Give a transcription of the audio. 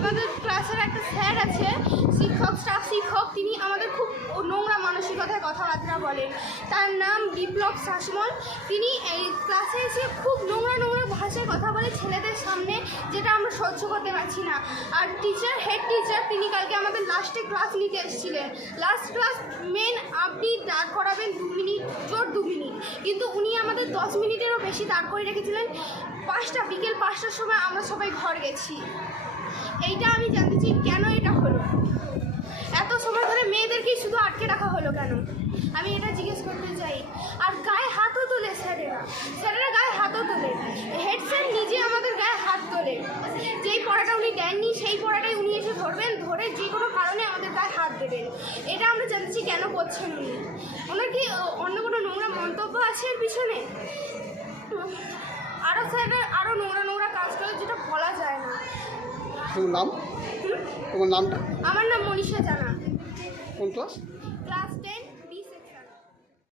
আমাদের ক্লাসের একটা স্যার আছে, স্টাফ শিক্ষক, তিনি আমাদের খুব নোংরা মানসিকতায় কথাবার্তা বলেন। তার নাম বিপ্লব শাসমল। তিনি এই ক্লাসে এসে খুব নোংরা ভাষায় কথা বলে ছেলেদের সামনে, যেটা আমরা সহ্য করতে পারছি না। আর হেড টিচার, তিনি কালকে আমাদের লাস্টে ক্লাস নিতে এসেছিলেন। লাস্ট ক্লাস মেন আপনি দাঁড় করাবেন 2 মিনিট, জোর 2 মিনিট, কিন্তু উনি আমাদের 10 মিনিটেরও বেশি দাঁড় করে রেখেছিলেন। বিকেল 5টার সময় আমরা সবাই ঘর গেছি। এইটা আমি জানতে চাই কেন এটা হলো, এত সময় ধরে মেয়েদেরকেই শুধু আটকে রাখা হলো কেন, আমি এটা জিজ্ঞেস করতে চাই। আর গায়ে হাতও তোলে স্যারেরা গায়ে হাতও তোলে। হেড স্যার নিজে আমাদের গায়ে হাত তোলে। যেই পড়াটা উনি দেননি সেই পড়াটাই উনি এসে ধরবেন, ধরে যে কোনো কারণে আমাদের গায়ে হাত দেবেন। এটা আমরা জানতে চাই কেন করছেন উনি। ওনার কি অন্য কোনো নোংরা মন্তব্য আছে এর পিছনে? আরও স্যাররা আরও নোংরা কাজ করে, যেটা বলা যায় না। তোমার নামটা? আমার নাম মনীষা জানা। কোন ক্লাস? ক্লাস 10।